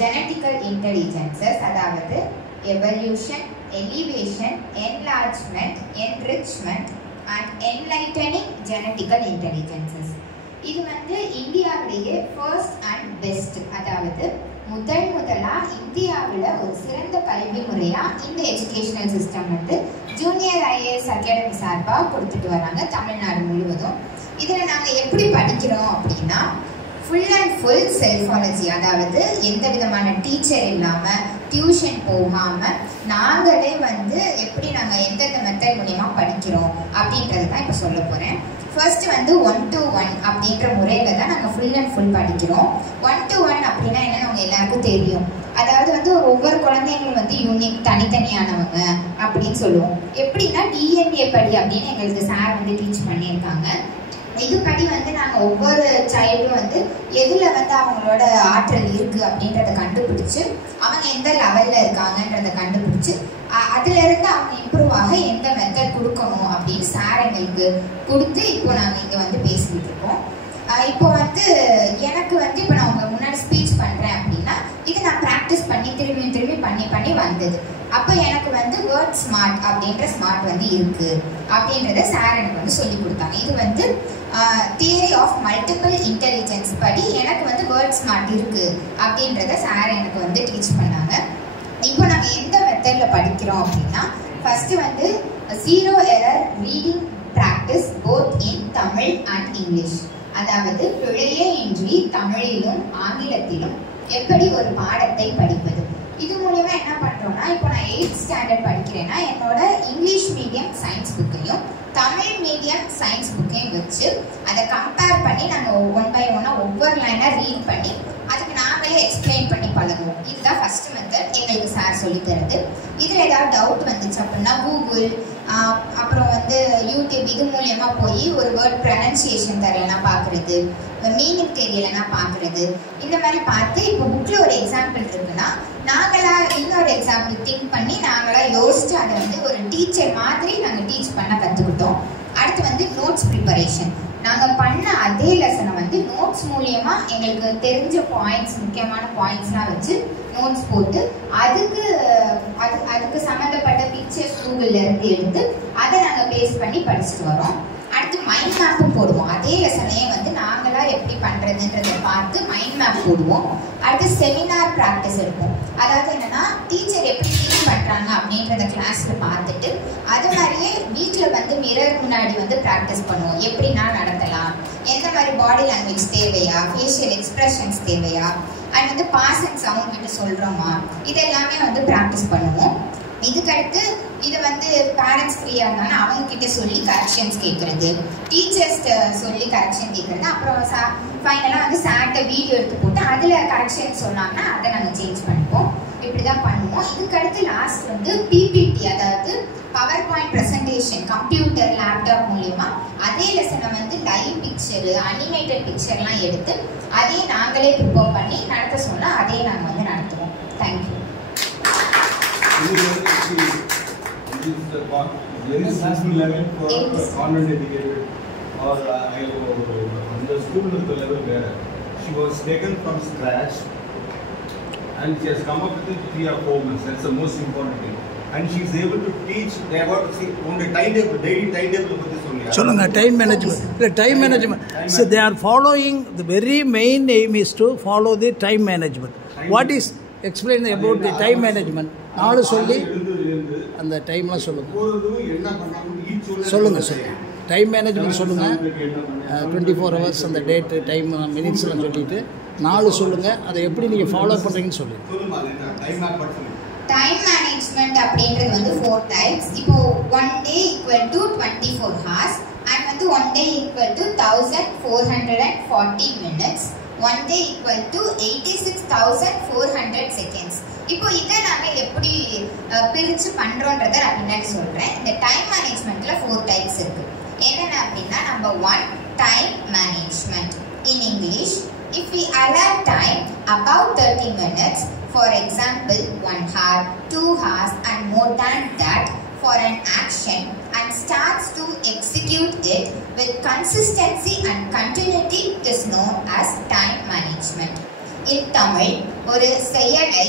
genetical intelligences, அதாவது evolution, elevation, enlargement, enrichment and enlightening genetical intelligences. இது வந்து இந்தியாவிலேயே ஃபர்ஸ்ட் அண்ட் பெஸ்ட், அதாவது முதலா இந்தியாவில் ஒரு சிறந்த கல்வி முறையாக இந்த எஜுகேஷனல் சிஸ்டம் வந்து ஜூனியர் ஐஏஎஸ் அகாடமி சார்பாக கொடுத்துட்டு வராங்க தமிழ்நாடு முழுவதும். இதில் நாங்கள் எப்படி படிக்கிறோம் அப்படின்னா ஃபுல் அண்ட் ஃபுல் செல்ஃபாலஜி, அதாவது எந்த விதமான டீச்சர் இல்லாமல் டியூஷன் போகாமல் நாங்களே வந்து எப்படி நாங்கள் எந்தெந்த மெத்தட் மூலியமாக படிக்கிறோம் அப்படின்றது தான் இப்போ சொல்ல போகிறேன். ஃபர்ஸ்ட் வந்து 1-to-1 அப்படின்ற முறையில் தான் நாங்கள் ஃபுல் அண்ட் ஃபுல் படிக்கிறோம். 1-to-1 அப்படின்னா என்னன்னு அவங்க எல்லாருக்கும் தெரியும். அதாவது வந்து ஒவ்வொரு குழந்தைங்களும் வந்து யூனிக், தனித்தனியானவங்க அப்படின்னு சொல்லுவோம். எப்படின்னா டிஎன்ஏ படி அப்படின்னு எங்களுக்கு சார் வந்து டீச் பண்ணியிருக்காங்க. இதுபடி வந்து நாங்கள் ஒவ்வொரு சைல்டும் வந்து எதில் வந்து அவங்களோட ஆற்றல் இருக்குது அப்படின்றத கண்டுபிடிச்சி அவங்க எந்த லெவலில் இருக்காங்கன்றதை கண்டுபிடிச்சி அதிலிருந்து அவங்க இம்ப்ரூவ் ஆக எந்த மெத்தட் கொடுக்கணும் அப்படின்னு சார் எங்களுக்கு கொடுத்து இப்போ நாங்கள் இங்கே வந்து பேசிக்கிட்டு இருக்கோம். இப்போ வந்து எனக்கு வந்து இப்போ நான் உங்கள் முன்னாடி ஸ்பீச் பண்ணுறேன் அப்படின்னா இது நான் ப்ராக்டிஸ் பண்ணி திரும்பி பண்ணி வந்தது. அப்போ எனக்கு வந்து வேர்ட் ஸ்மார்ட் அப்படின்ற ஸ்மார்ட் வந்து இருக்குது அப்படின்றத சார் எனக்கு வந்து சொல்லி கொடுத்தாங்க. இது வந்து தியரி ஆஃப் மல்டிபிள் இன்டெலிஜென்ஸ் படி எனக்கு வந்து வேர்ட் ஸ்மார்ட் இருக்குது அப்படின்றத சார் எனக்கு வந்து டீச் பண்ணாங்க. இப்போ நாங்கள் எந்த மெத்தடில் படிக்கிறோம் அப்படின்னா ஃபஸ்ட்டு வந்து 0 error reading practice both in Tamil and English, அதாவது பிழையே இன்றி தமிழிலும் ஆங்கிலத்திலும் எப்படி ஒரு பாடத்தை படிப்பது. இது மூலமா என்ன பண்ணுறோம்னா இப்போ நான் 8th ஸ்டாண்டர்ட் படிக்கிறேன்னா என்னோட இங்கிலீஷ் மீடியம் சயின்ஸ் புக்கையும் தமிழ் மீடியம் சயின்ஸ் புக்கையும் வச்சு அதை கம்பேர் பண்ணி நாங்கள் 1 by 1 ஒவ்வொரு லைனாக ரீட் பண்ணி அதுக்கு நாங்களே எக்ஸ்பிளைன் பண்ணி பழகுவோம். இதுதான் ஃபர்ஸ்ட் மெத்தட் எங்களுக்கு சார் சொல்லி தருது. இதில் ஏதாவது டவுட் வந்துச்சு அப்படின்னா கூகுள் அப்புறம் வந்து யூடியூப் இது மூலியமாக போய் ஒரு வேர்ட் ப்ரனன்சியேஷன் தெரியலனா பார்க்குறது, மீனிங் தெரியலனா பார்க்குறது, இந்த மாதிரி பார்த்து இப்போ புக்கில் ஒரு எக்ஸாம்பிள் இருக்குன்னா நாங்களாக இன்னொரு எக்ஸாம்பிள் திங்க் பண்ணி நாங்களாக யோசிச்சு அதை வந்து ஒரு டீச்சர் மாதிரி நாங்கள் டீச் பண்ண கற்றுக்கிட்டோம். அடுத்து வந்து நோட்ஸ் ப்ரிப்பரேஷன். நாங்கள் பண்ண அதே லெசனை வந்து நோட்ஸ் மூலியமாக எங்களுக்கு தெரிஞ்ச பாயிண்ட்ஸ், முக்கியமான பாயிண்ட்ஸ்லாம் வச்சு நோட்ஸ் போட்டு அதுக்கு சம்மந்தப்பட்ட பிக்சர்ஸ் கூகுளில் இருந்து எடுத்து அதை நாங்கள் பேஸ் பண்ணி படிச்சுட்டு வரோம். அடுத்து மைண்ட் மேப்பும் போடுவோம். அதே லெசனையே வந்து நாங்களாக எப்படி பண்ணுறதுன்றதை பார்த்து மைண்ட் மேப் போடுவோம். அடுத்து செமினார் ப்ராக்டிஸ் எடுப்போம். அதாவது என்னென்னா டீச்சர் எப்படி டீச் பண்ணுறாங்க அப்படின்றத கிளாஸில் பார்த்துட்டு அது மாதிரியே வீட்டில் வந்து மிரர் முன்னாடி வந்து ப்ராக்டிஸ் பண்ணுவோம். எப்படின்னா நடத்தலாம், எந்த மாதிரி பாடி லாங்குவேஜ் தேவையா, ஃபேஷியல் எக்ஸ்ப்ரெஷன்ஸ் தேவையா, அண்ட் வந்து பாஸ் அண்ட் சவுண்ட் விட்டு சொல்கிறோமா, இது எல்லாமே வந்து ப்ராக்டிஸ் பண்ணுவோம். இதுக்கடுத்து இதை வந்து பேரண்ட்ஸ் ஃப்ரீயாக இருந்தாங்கன்னா அவங்கக்கிட்ட சொல்லி கரெக்ஷன்ஸ் கேட்குறது, டீச்சர்ஸ்கிட்ட சொல்லி கரெக்ஷன் கேட்குறது, அப்புறம் ஃபைனலாக வந்து சார்ட்ட வீடியோ எடுத்து போட்டு அதில் கரெக்ஷன் சொன்னாங்கன்னா அதை நாங்கள் சேஞ்ச் பண்ணிப்போம். இப்படி தான் பண்ணுவோம். இதுக்கடுத்து லாஸ்ட் வந்து பிபிடி, அதாவது power point presentation, computer laptop மூலியமாக அதே லெசனை வந்து லைவ் பிக்சரு, அனிமேட்டட் பிக்சர்லாம் எடுத்து அதே நாங்களே ப்ரிப்பேர் பண்ணி நடத்த சொன்னால் அதே நாங்கள் வந்து நடத்துவோம். Thank you. This is the very national level for convent educated or on the school level where she was taken from scratch and she has come up with 3 or 4 months. That's the most important thing. And she is able to teach. They have got to see on the timetable, daily timetable. Solunga, time management. The time management. So they are following, the very main aim is to follow the time management. What is, explain about the time management. நாலு சொல்லி அந்த டைம்லாம் சொல்லுங்கள் time management சொல்லுங்கள். 24 hours அந்த date time மினிட்ஸ்லாம் சொல்லிவிட்டு 4 சொல்லுங்கள். அதை எப்படி நீங்கள் ஃபாலோ பண்ணுறீங்கன்னு சொல்லுங்கள். டைம் மேனேஜ்மெண்ட் அப்படின்றது வந்து 4 டைப்ஸ். இப்போ 1 day equal to 24 hours and வந்து 1 day equal to 1440 minutes, 1 day equal to 86,400 seconds. இப்போ இதை நாங்கள் எப்படி பிரித்து பண்ணுறோன்றதை நான் பின்னாடி சொல்கிறேன். இந்த டைம் மேனேஜ்மெண்ட்டில் 4 டைப்ஸ் இருக்குது. என்னென்ன அப்படின்னா number 1 time management. In English, if we allow time about 30 minutes, for example 1 hour, 2 hours and more than that for an action and starts to execute it with consistency and continuity is known as time management. இத்தமிழ் ஒரு செயலை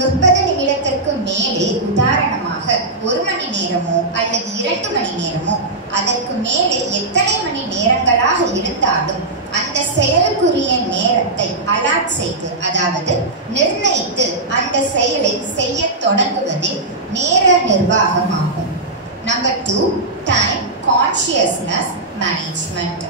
30 நிமிடத்திற்கு மேலே, உதாரணமாக 1 மணி நேரமோ அல்லது 2 மணி நேரமோ அதற்கு மேலே எத்தனை மணி நேரங்களாக இருந்தாலும் அந்த செயலுக்குரிய நேரத்தை அலாட் செய்து, அதாவது நிர்ணயித்து அந்த செயலை செய்ய தொடங்குவதில் நேர நிர்வாகமாகும். Number 2, time consciousness management.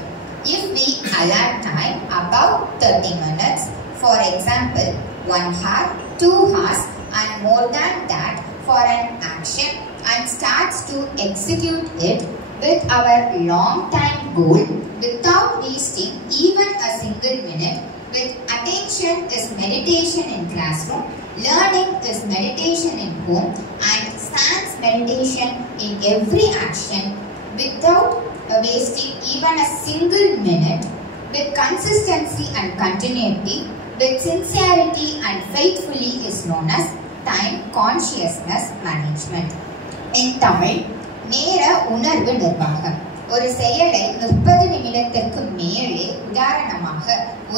If we allot time above 30 minutes, for example 1 hour, 2 hours and more than that for an action, and starts to execute it with our long time goal without wasting even a single minute, with attention is meditation in classroom, learning is meditation in home, and sans meditation in every action without wasting even a single minute, with consistency and continuity, with sincerity and faithfully, is known as time consciousness management. In Tamil, நேர உணர்வு நிர்வாகம். ஒரு செயலை 30 நிமிடத்திற்கு மேலே, உதாரணமாக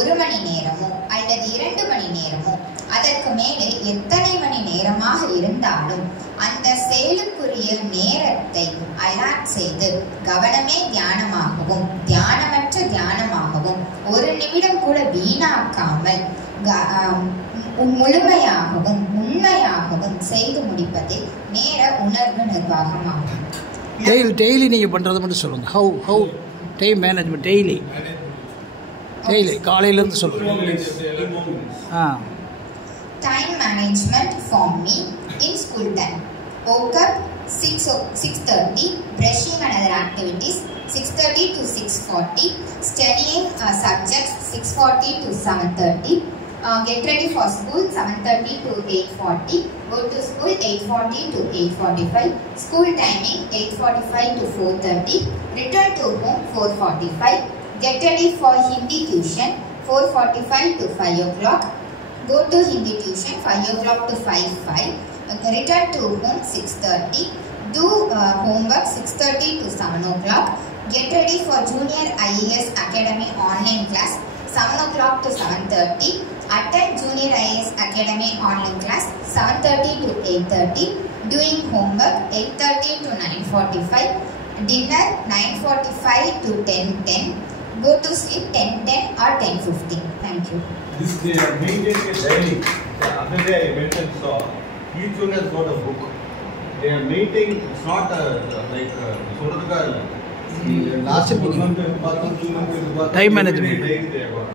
1 மணி நேரமோ அல்லது 2 மணி நேரமோ அதற்கு மேலே எத்தனை மணி நேரமாக இருந்தாலும் அந்த செயலுக்குரிய நேரத்தை அலாட் செய்து கவனமே தியானமாகவும் தியானமற்ற தியானமாகவும் 1 நிமிடம் கூட வீணாக்காமல் முழுமையாகவும் உண்மையாகவும் செய்து முடிப்பதே நேர உணர்வு நிர்வாகமாகும். டெய்லி நீங்கள் பண்ணுறது மட்டும் சொல்லுங்கள். ஹவு டைம் மேனேஜ்மெண்ட் டெய்லி காலையிலேருந்து சொல்லுங்கள். Time management for me in school time. Woke up 6:30, brushing and other activities 6:30 to 6:40, studying subjects 6:40 to 7:30. Get ready for school 7:30 to 8:40. Go to school 8:40 to 8:45. School timing 8:45 to 4:30. Return to home 4:45. Get ready for Hindi tuition 4:45 to 5 o'clock. Go to Hindi tuition 5 o'clock to 5:05. Return to home 6:30. Do homework 6:30 to 7 o'clock. Get ready for Junior IAS Academy online class 7 o'clock to 7:30. Attend Junior IAS Academy online class 7:30 to 8:30. Doing homework 8:30 to 9:45. Dinner 9:45 to 10:10. Go to sleep 10:10 or 10:15. Thank you. This they are maintaining a diary. The other day I went and saw. Each one has got a book. They are maintaining. It's not like Time management.